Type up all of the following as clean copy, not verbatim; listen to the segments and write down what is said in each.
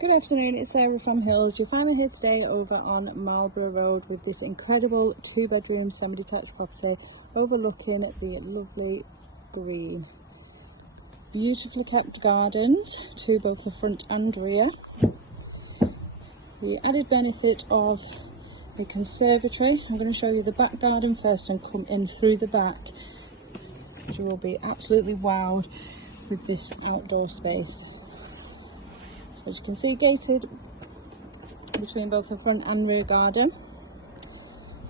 Good afternoon, it's Sarah from Hills. You'll find me here today over on Marlborough Road with this incredible 2-bedroom semi-detached property overlooking the lovely green. Beautifully kept gardens to both the front and rear. The added benefit of a conservatory. I'm going to show you the back garden first and come in through the back. You will be absolutely wowed with this outdoor space. As you can see, gated between both the front and rear garden.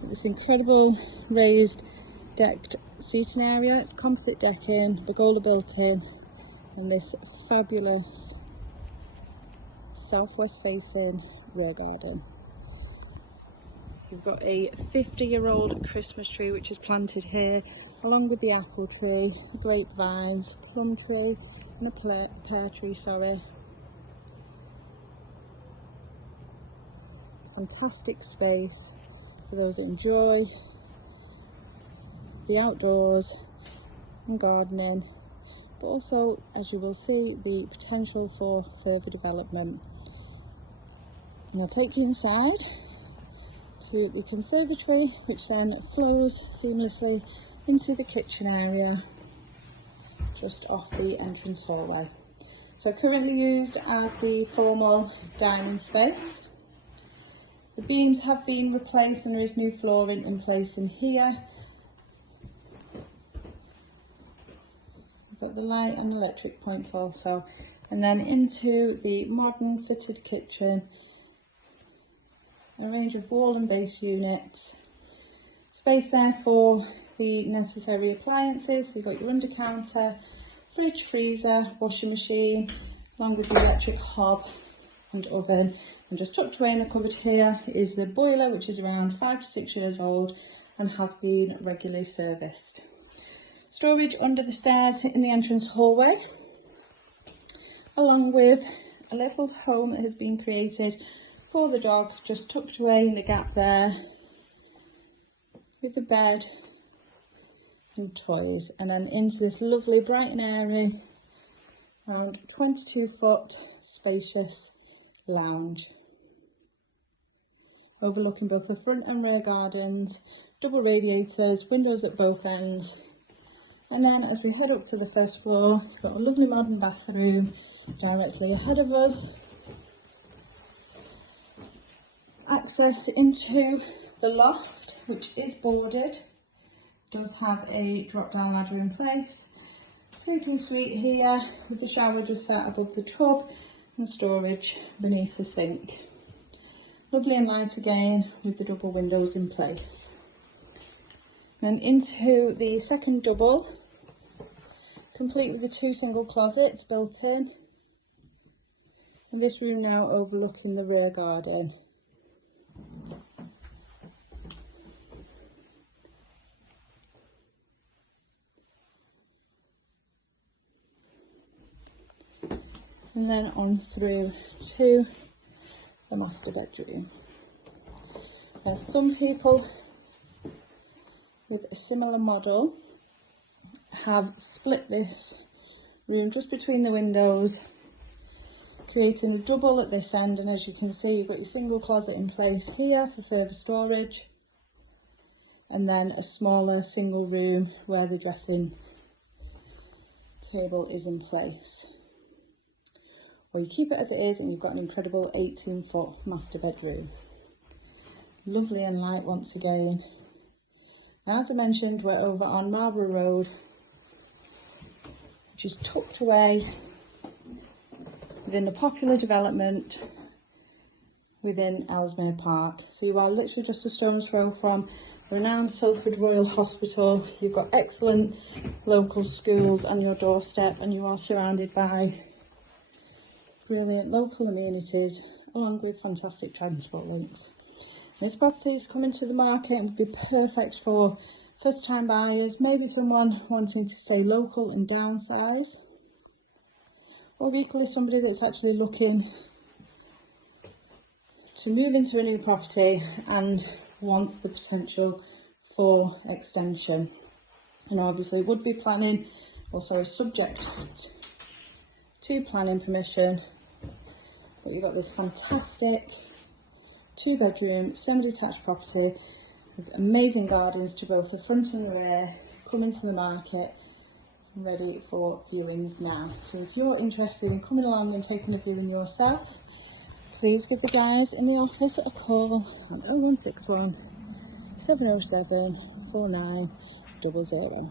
This incredible raised decked seating area, composite decking, pergola built in, and this fabulous southwest facing rear garden. We've got a 50-year-old Christmas tree which is planted here, along with the apple tree, the grapevines, plum tree, and a pear tree, Fantastic space for those that enjoy the outdoors and gardening, but also, as you will see, the potential for further development. And I'll take you inside to the conservatory, which then flows seamlessly into the kitchen area just off the entrance hallway. So currently used as the formal dining space. The beams have been replaced and there is new flooring in place in here. We've got the light and electric points also. And then into the modern fitted kitchen. A range of wall and base units. Space there for the necessary appliances. So you've got your under counter, fridge, freezer, washing machine, along with the electric hob and oven. And just tucked away in the cupboard here is the boiler, which is around 5 to 6 years old and has been regularly serviced. Storage under the stairs in the entrance hallway, along with a little home that has been created for the dog, just tucked away in the gap there, with the bed and toys, and then into this lovely bright and airy, around 22-foot spacious lounge, overlooking both the front and rear gardens, double radiators, windows at both ends. And then as we head up to the first floor, we've got a lovely modern bathroom directly ahead of us. Access into the loft, which is boarded, does have a drop-down ladder in place. 3-piece suite here with the shower just set above the tub and storage beneath the sink. Lovely and light again with the double windows in place. Then into the second double, complete with the 2 single closets built in. And this room now overlooking the rear garden. And then on through to the master bedroom. Now, some people with a similar model have split this room just between the windows, creating a double at this end, and as you can see, you've got your single closet in place here for further storage, and then a smaller single room where the dressing table is in place. Or you keep it as it is and you've got an incredible 18-foot master bedroom. Lovely and light once again. Now, as I mentioned, we're over on Marlborough Road, which is tucked away within the popular development within Ellesmere Park. So you are literally just a stone's throw from the renowned Salford Royal Hospital. You've got excellent local schools on your doorstep, and you are surrounded by brilliant local amenities, along with fantastic transport links. This property is coming to the market and would be perfect for first-time buyers, maybe someone wanting to stay local and downsize, or equally somebody that's actually looking to move into a new property and wants the potential for extension. And obviously would be planning, or sorry, subject to planning permission, But you've got this fantastic 2-bedroom, semi-detached property with amazing gardens to both the front and the rear, coming to the market, ready for viewings now. So if you're interested in coming along and taking a viewing yourself, please give the guys in the office a call on 0161 707 4900.